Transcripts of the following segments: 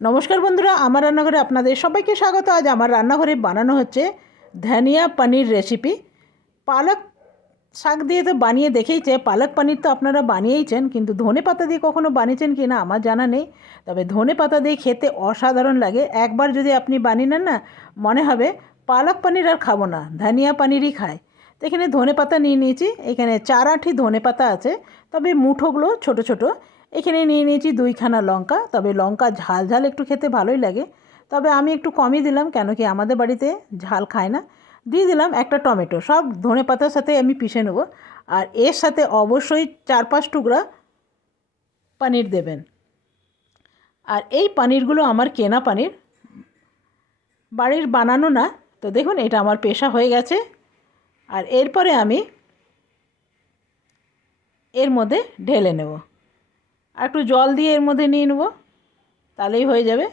নমস্কার বন্ধুরা, আমার রান্নাঘরে আপনাদের সবাইকে স্বাগত। আজ আমার রান্নাঘরে বানানো হচ্ছে ধনিয়া পনির রেসিপি পালক শাক দিয়ে তো বানিয়ে দেখেইছে, পালক পানির তো আপনারা বানিয়েইছেন, কিন্তু ধনে পাতা দিয়ে কখনো বানিয়েছেন কি না আমার জানা নেই। তবে ধনে পাতা দিয়ে খেতে অসাধারণ লাগে। একবার যদি আপনি বানিয়ে নেন না, মনে হবে পালক পনির আর খাব না, ধনিয়া পানিরই খায় তো এখানে ধনে পাতা নিয়ে নিয়েছি, এখানে চার আঁটি ধনে পাতা আছে, তবে মুঠোগুলো ছোট ছোট। এখানে নিয়ে নিয়েছি দুইখানা লঙ্কা, তবে লঙ্কা ঝাল ঝাল একটু খেতে ভালোই লাগে। তবে আমি একটু কমই দিলাম, কেন কি আমাদের বাড়িতে ঝাল খায় না। দিয়ে দিলাম একটা টমেটো, সব ধনে পাতার সাথে আমি পিষে নেব। আর এর সাথে অবশ্যই চার পাঁচ টুকরা পনির দেবেন। আর এই পনিরগুলো আমার কেনা পনির। বাড়ির বানানো না, তো দেখুন এটা আমার পেশা হয়ে গেছে। আর এরপরে আমি এর মধ্যে ঢেলে নেব। আর একটু জল দিয়ে এর মধ্যে নিয়ে নেব, তাহলেই হয়ে যাবে।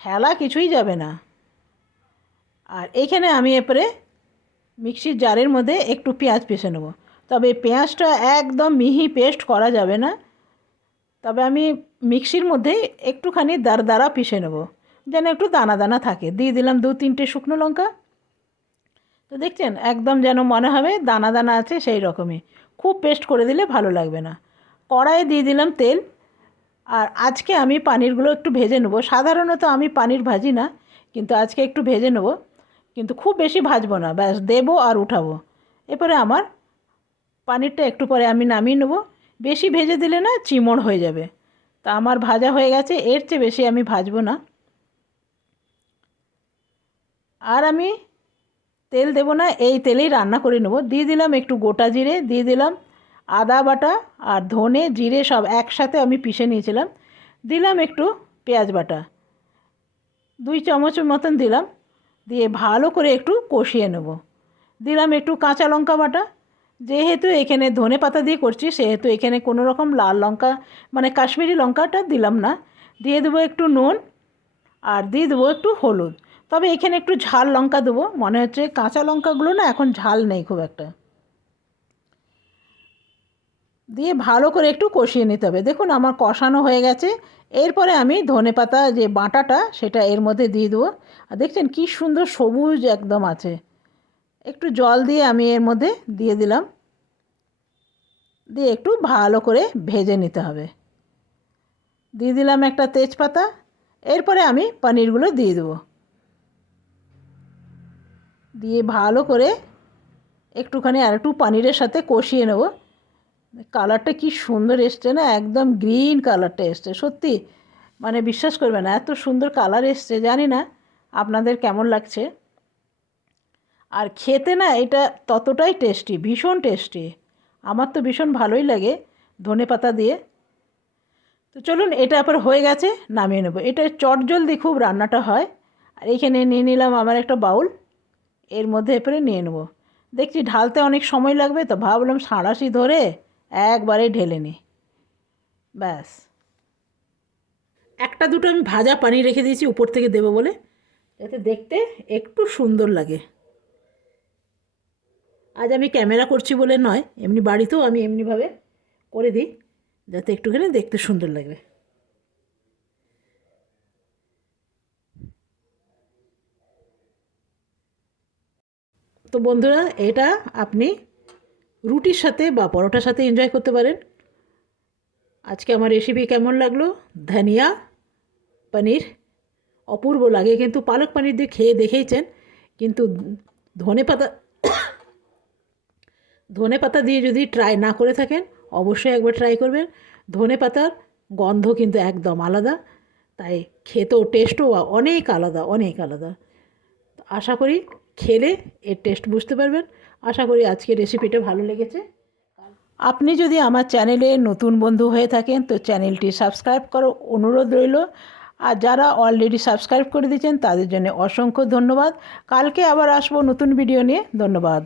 ফেলা কিছুই যাবে না। আর এইখানে আমি এরপরে মিক্সির জারের মধ্যে একটু পেঁয়াজ পিষে নেব। তবে পেঁয়াজটা একদম মিহি পেস্ট করা যাবে না। তবে আমি মিক্সির মধ্যে একটুখানি দাঁড়া পিষে নেব। যেন একটু দানা দানা থাকে। দিয়ে দিলাম দু তিনটে শুকনো লঙ্কা। তো দেখছেন, একদম যেন মনে হবে দানা দানা আছে সেই রকমই। খুব পেস্ট করে দিলে ভালো লাগবে না। কড়াইয়ে দিয়ে দিলাম তেল। আর আজকে আমি পানিরগুলো একটু ভেজে নেব। সাধারণত আমি পানির ভাজি না, কিন্তু আজকে একটু ভেজে নেব। কিন্তু খুব বেশি ভাজবো না, ব্যাস দেবো আর উঠাবো। এরপরে আমার পানিরটা একটু পরে আমি নামিয়ে নেব। বেশি ভেজে দিলে না চিমড় হয়ে যাবে। তা আমার ভাজা হয়ে গেছে, এর চেয়ে বেশি আমি ভাজবো না। আর আমি তেল দেবো না, এই তেলেই রান্না করে নেব। দিয়ে দিলাম একটু গোটা জিরে, দিয়ে দিলাম আদা বাটা আর ধনে, জিরে সব একসাথে আমি পিষে নিয়েছিলাম। দিলাম একটু পেঁয়াজ বাটা। দুই চামচের মতন দিলাম। দিয়ে ভালো করে একটু কষিয়ে নেব। দিলাম একটু কাঁচা লঙ্কা বাটা। যেহেতু এখানে ধনে পাতা দিয়ে করছি, সেহেতু এখানে কোনো রকম লাল লঙ্কা মানে কাশ্মীরি লঙ্কাটা দিলাম না। দিয়ে দেবো একটু নুন আর দিয়ে দেবো একটু হলুদ। তবে এখানে একটু ঝাল লঙ্কা দেবো। মনে হচ্ছে কাঁচা লঙ্কাগুলো না এখন ঝাল নেই খুব একটা। দিয়ে ভালো করে একটু কষিয়ে নিতে হবে। দেখুন আমার কষানো হয়ে গেছে। এরপরে আমি ধনে পাতা যে বাঁটাটা, সেটা এর মধ্যে দিয়ে দেবো। আর দেখছেন কী সুন্দর সবুজ একদম আছে। একটু জল দিয়ে আমি এর মধ্যে দিয়ে দিলাম। দিয়ে একটু ভালো করে ভেজে নিতে হবে। দিয়ে দিলাম একটা তেজপাতা। এরপরে আমি পনিরগুলো দিয়ে দেবো। দিয়ে ভালো করে একটুখানি আর একটু পনিরের সাথে কষিয়ে নেব। কালারটা কি সুন্দর এসছে না? একদম গ্রিন কালারটা এসছে। সত্যি মানে বিশ্বাস করবে না, এত সুন্দর কালার এসছে, জানি না আপনাদের কেমন লাগছে। আর খেতে না এটা ততটাই টেস্টি, ভীষণ টেস্টি। আমার তো ভীষণ ভালোই লাগে ধনে পাতা দিয়ে। তো চলুন, এটা আবার হয়ে গেছে, নামিয়ে নেব। এটা চটজলদি খুব রান্নাটা হয়। আর এইখানে নিয়ে নিলাম আমার একটা বাউল, এর মধ্যে এরপরে নিয়ে নেব। দেখছি ঢালতে অনেক সময় লাগবে, তো ভাবলাম সাঁড়াশি ধরে একবারে ঢেলে নি। ব্যাস। একটা দুটো আমি ভাজা পানি রেখে দিয়েছি উপর থেকে দেবো বলে। যাতে দেখতে একটু সুন্দর লাগে। আজ আমি ক্যামেরা করছি বলে নয়, এমনি বাড়িতেও আমি এমনিভাবে করে দিই, যাতে একটুখানি দেখতে সুন্দর লাগবে তো বন্ধুরা, এটা আপনি রুটির সাথে বা পরোটার সাথে এনজয় করতে পারেন। আজকে আমার রেসিপি কেমন লাগল? ধনিয়া, পনির, অপূর্ব লাগে কিন্তু পালক পনির দিয়ে খেয়ে দেখেইছেন, কিন্তু ধনে পাতা ধনে পাতা দিয়ে যদি ট্রাই না করে থাকেন, অবশ্যই একবার ট্রাই করবেন। ধনে পাতার গন্ধ কিন্তু একদম আলাদা, তাই খেতেও টেস্টও অনেক আলাদা অনেক আলাদা। আশা করি খেলে এর টেস্ট বুঝতে পারবেন। আশা করি আজকে রেসিপিটা ভালো লেগেছে। আপনি যদি আমার চ্যানেলে নতুন বন্ধু হয়ে থাকেন, তো চ্যানেলটি সাবস্ক্রাইব করো অনুরোধ রইল। আর যারা অলরেডি সাবস্ক্রাইব করে দিয়েছেন, তাদের জন্য অসংখ্য ধন্যবাদ। কালকে আবার আসব নতুন ভিডিও নিয়ে। ধন্যবাদ।